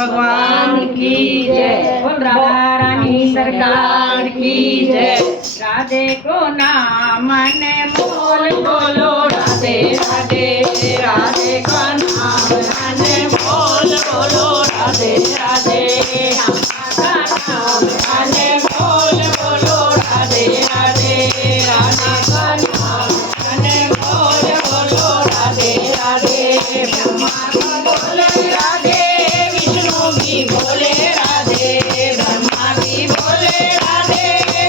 भगवान की जय। बोल राधा रानी सरकार की जय। राधे को नाम ने मोल बोलो राधे राधे। राधे का नाम ने मोल बोलो राधे राधे। राधा नाम ने मोल बोलो राधे राधे। राधे का नाम ने मोल बोलो राधे राधे। ब्रह्मा भी बोले राधे, विष्णु भी बोले राधे। ब्रह्मा भी बोले राधे,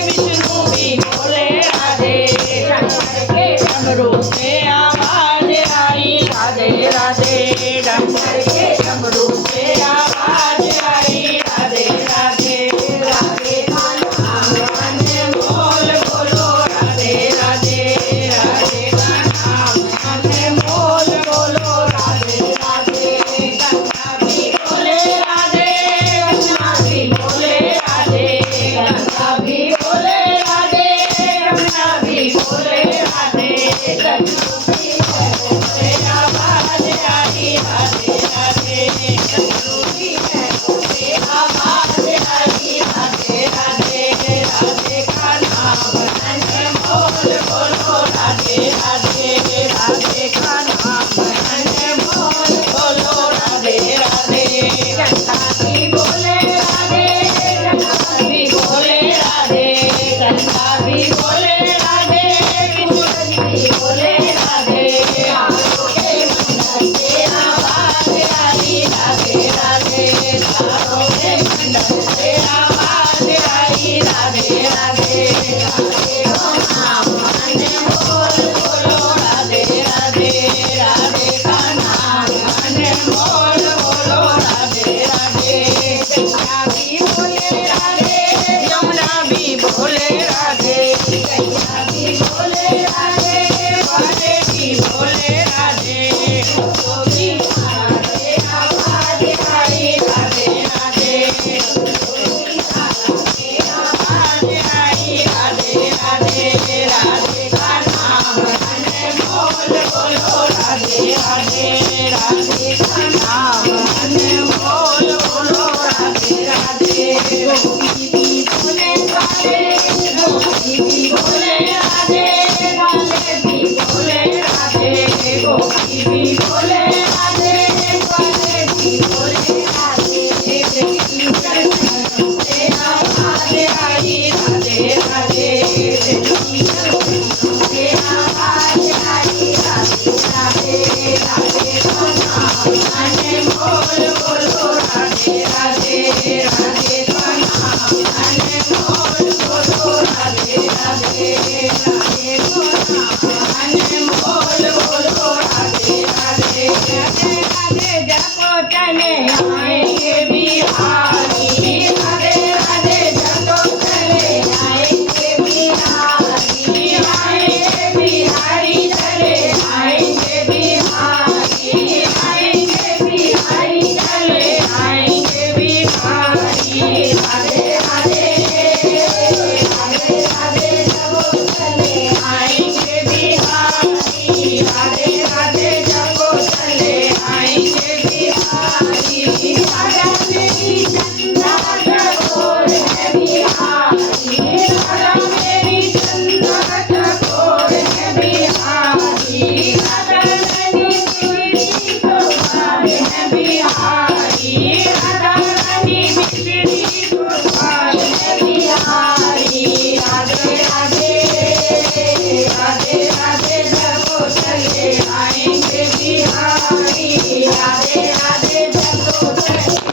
विष्णु भी बोले राधे। शंकर के डमरू से आवाज आई राधे राधे। शंकर के डमरू से आवाज आई राधे राधे। राधे का नाम ने बोल बोलो राधे राधे। राधे का नाम ने बोल बोलो राधे राधे। गंगा भी बोले राधे, यमुना भी बोले राधे। गंगा भी बोले राधे, यमुना भी बोले राधे। गंगा भी बोले आवाज आई राधे राधे। गंगा भी बोले आवाज आई राधे राधे। राधे का नाम ने बोल बोलो राधे राधे। राधे का नाम ने बोल बोलो राधे राधे। गंगा भी बोले राधे, यमुना भी बोले राधे। गंगा भी बोले राधे, विष्णु भी बोले राधे। तारों के मंडल से आवाज आई राधे राधे। तारों के मंडल से आवाज आई राधे राधे। राधे का नाम ने बोल बोलो राधे राधे। राधे का नाम ने बोल बोलो राधे राधे। गंगा भी बोले राधे, यमुना भी बोले राधे। गंगा भी बोले राधे, वाले भी बोले राधे। गोपी राधे आवाज आई राधे राधे। गोपी राधे आवाज आई राधे राधे। राधे का नाम ने बोल बोलो राधे राधे। राधे का नाम ने बोल बोलो राधे राधे। गोपी भी बोले राधे, गोपी भी बोले राधे। वाले भी बोले राधे। गोपी भी बोले राधे, वाले भी बोले राधे। से आवाज आई राधे राधे। से आवाज आई राधे राधे। राधे का नाम ने बोल बोलो राधे राधे। राधे का नाम ने बोल बोलो राधे राधे। राधे का नाम ने बोल बोलो राधे राधे। राधे राधे जपो चले आए